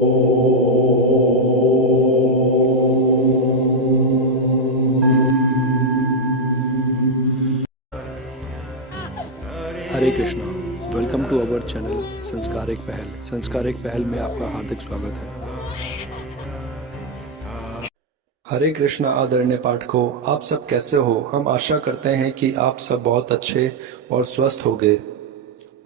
Hare Krishna. Welcome to our channel Sanskar एक पहल। संस्कार एक पहल में आपका हार्दिक स्वागत है। हरे कृष्णा आदरणीय पाठकों, आप सब कैसे हो? हम आशा करते हैं कि आप सब बहुत अच्छे और स्वस्थ होंगे।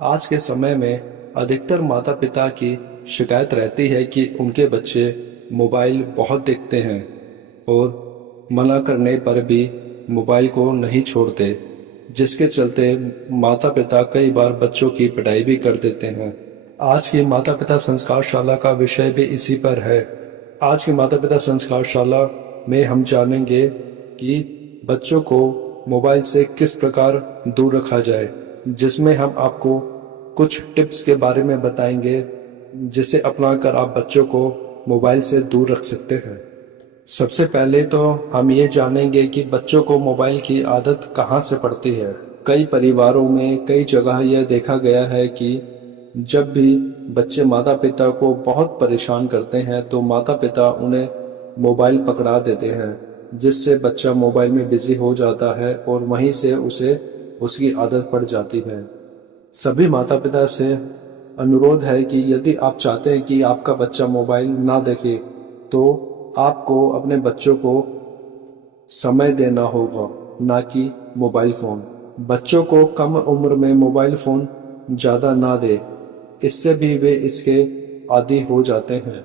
आज के समय में अधिकतर माता पिता की शिकायत रहती है कि उनके बच्चे मोबाइल बहुत देखते हैं और मना करने पर भी मोबाइल को नहीं छोड़ते, जिसके चलते माता पिता कई बार बच्चों की पिटाई भी कर देते हैं। आज की माता पिता संस्कारशाला का विषय भी इसी पर है। आज की माता पिता संस्कारशाला में हम जानेंगे कि बच्चों को मोबाइल से किस प्रकार दूर रखा जाए, जिसमें हम आपको कुछ टिप्स के बारे में बताएंगे जिसे अपनाकर आप बच्चों को मोबाइल से दूर रख सकते हैं। सबसे पहले तो हम ये जानेंगे कि बच्चों को मोबाइल की आदत कहाँ से पड़ती है। कई परिवारों में कई जगह यह देखा गया है कि जब भी बच्चे माता पिता को बहुत परेशान करते हैं तो माता पिता उन्हें मोबाइल पकड़ा देते हैं, जिससे बच्चा मोबाइल में बिजी हो जाता है और वहीं से उसे उसकी आदत पड़ जाती है। सभी माता पिता से अनुरोध है कि यदि आप चाहते हैं कि आपका बच्चा मोबाइल ना देखे तो आपको अपने बच्चों को समय देना होगा, ना कि मोबाइल फ़ोन। बच्चों को कम उम्र में मोबाइल फ़ोन ज़्यादा ना दे, इससे भी वे इसके आदी हो जाते हैं।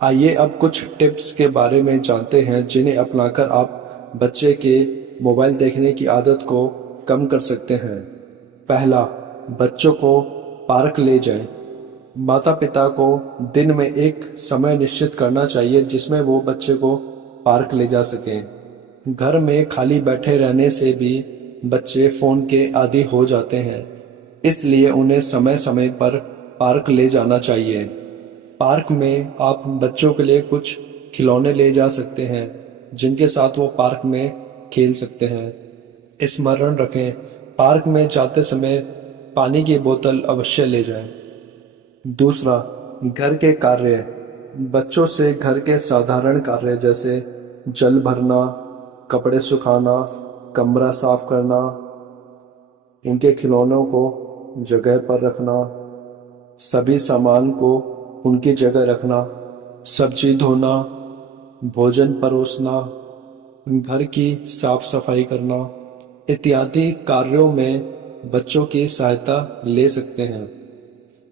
आइए अब कुछ टिप्स के बारे में जानते हैं जिन्हें अपनाकर आप बच्चे के मोबाइल देखने की आदत को कम कर सकते हैं। पहला, बच्चों को पार्क ले जाएं। माता पिता को दिन में एक समय निश्चित करना चाहिए जिसमें वो बच्चे को पार्क ले जा सकें। घर में खाली बैठे रहने से भी बच्चे फ़ोन के आदी हो जाते हैं, इसलिए उन्हें समय समय पर पार्क ले जाना चाहिए। पार्क में आप बच्चों के लिए कुछ खिलौने ले जा सकते हैं जिनके साथ वो पार्क में खेल सकते हैं। स्मरण रखें, पार्क में जाते समय पानी की बोतल अवश्य ले जाएं। दूसरा, घर के कार्य। बच्चों से घर के साधारण कार्य जैसे जल भरना, कपड़े सुखाना, कमरा साफ करना, उनके खिलौनों को जगह पर रखना, सभी सामान को उनकी जगह रखना, सब्जी धोना, भोजन परोसना, घर की साफ सफाई करना इत्यादि कार्यों में बच्चों की सहायता ले सकते हैं।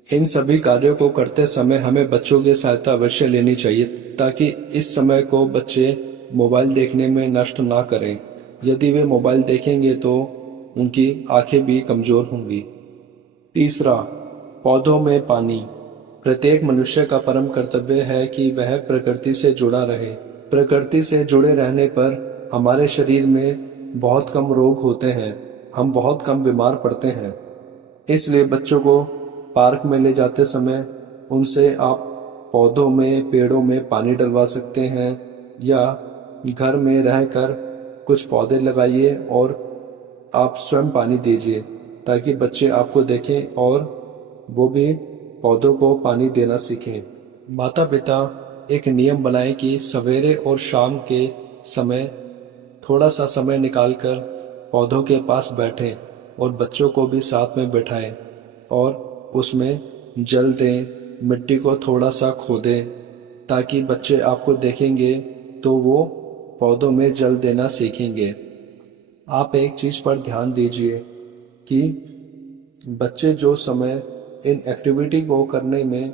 इन सभी कार्यों को करते समय हमें बच्चों की सहायता अवश्य लेनी चाहिए ताकि इस समय को बच्चे मोबाइल देखने में नष्ट ना करें। यदि वे मोबाइल देखेंगे तो उनकी आंखें भी कमज़ोर होंगी। तीसरा, पौधों में पानी। प्रत्येक मनुष्य का परम कर्तव्य है कि वह प्रकृति से जुड़ा रहे। प्रकृति से जुड़े रहने पर हमारे शरीर में बहुत कम रोग होते हैं, हम बहुत कम बीमार पड़ते हैं। इसलिए बच्चों को पार्क में ले जाते समय उनसे आप पौधों में, पेड़ों में पानी डलवा सकते हैं या घर में रहकर कुछ पौधे लगाइए और आप स्वयं पानी दीजिए ताकि बच्चे आपको देखें और वो भी पौधों को पानी देना सीखें। माता पिता एक नियम बनाएं कि सवेरे और शाम के समय थोड़ा सा समय निकालकर पौधों के पास बैठें और बच्चों को भी साथ में बैठाएं और उसमें जल दें, मिट्टी को थोड़ा सा खोदें ताकि बच्चे आपको देखेंगे तो वो पौधों में जल देना सीखेंगे। आप एक चीज़ पर ध्यान दीजिए कि बच्चे जो समय इन एक्टिविटी को करने में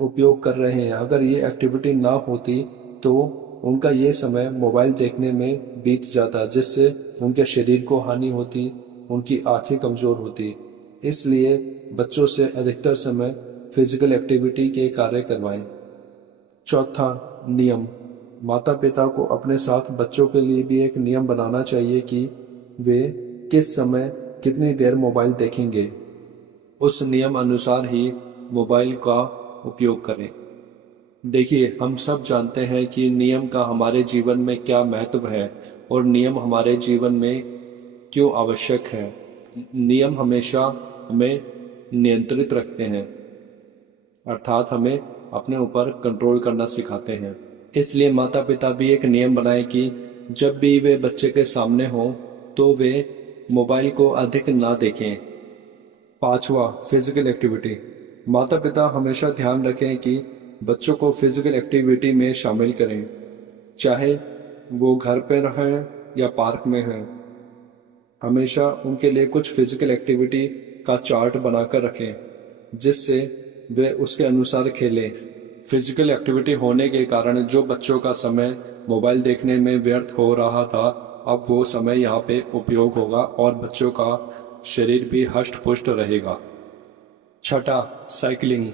उपयोग कर रहे हैं, अगर ये एक्टिविटी ना होती तो उनका ये समय मोबाइल देखने में बीत जाता, जिससे उनके शरीर को हानि होती, उनकी आंखें कमज़ोर होती। इसलिए बच्चों से अधिकतर समय फिजिकल एक्टिविटी के कार्य करवाएं। चौथा, नियम। माता पिता को अपने साथ बच्चों के लिए भी एक नियम बनाना चाहिए कि वे किस समय कितनी देर मोबाइल देखेंगे, उस नियम अनुसार ही मोबाइल का उपयोग करें। देखिए, हम सब जानते हैं कि नियम का हमारे जीवन में क्या महत्व है और नियम हमारे जीवन में क्यों आवश्यक है। नियम हमेशा हमें नियंत्रित रखते हैं, अर्थात हमें अपने ऊपर कंट्रोल करना सिखाते हैं। इसलिए माता पिता भी एक नियम बनाएं कि जब भी वे बच्चे के सामने हों तो वे मोबाइल को अधिक ना देखें। पांचवा, फिजिकल एक्टिविटी। माता पिता हमेशा ध्यान रखें कि बच्चों को फिजिकल एक्टिविटी में शामिल करें, चाहे वो घर पर रहें या पार्क में हैं। हमेशा उनके लिए कुछ फिजिकल एक्टिविटी का चार्ट बनाकर रखें जिससे वे उसके अनुसार खेलें। फिजिकल एक्टिविटी होने के कारण जो बच्चों का समय मोबाइल देखने में व्यर्थ हो रहा था, अब वो समय यहाँ पे उपयोग होगा और बच्चों का शरीर भी हष्ट पुष्ट रहेगा। छठा, साइकिलिंग।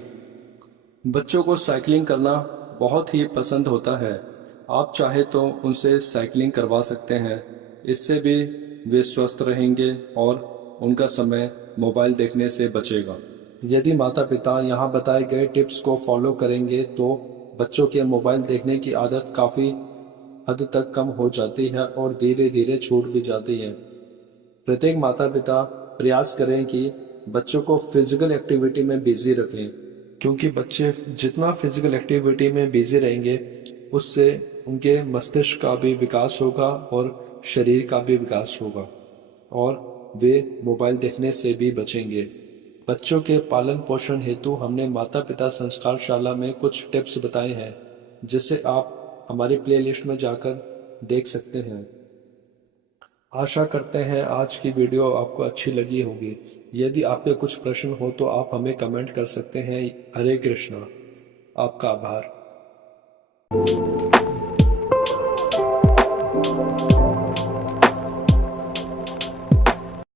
बच्चों को साइकिलिंग करना बहुत ही पसंद होता है। आप चाहे तो उनसे साइकिलिंग करवा सकते हैं। इससे भी वे स्वस्थ रहेंगे और उनका समय मोबाइल देखने से बचेगा। यदि माता पिता यहाँ बताए गए टिप्स को फॉलो करेंगे तो बच्चों के मोबाइल देखने की आदत काफ़ी हद तक कम हो जाती है और धीरे धीरे छूट भी जाती है। प्रत्येक माता पिता प्रयास करें कि बच्चों को फिजिकल एक्टिविटी में बिजी रखें, क्योंकि बच्चे जितना फिजिकल एक्टिविटी में बिजी रहेंगे उससे उनके मस्तिष्क का भी विकास होगा और शरीर का भी विकास होगा और वे मोबाइल देखने से भी बचेंगे। बच्चों के पालन पोषण हेतु हमने माता पिता संस्कारशाला में कुछ टिप्स बताए हैं जिसे आप हमारी प्लेलिस्ट में जाकर देख सकते हैं। आशा करते हैं आज की वीडियो आपको अच्छी लगी होगी। यदि आपके कुछ प्रश्न हो तो आप हमें कमेंट कर सकते हैं। हरे कृष्णा। आपका आभार।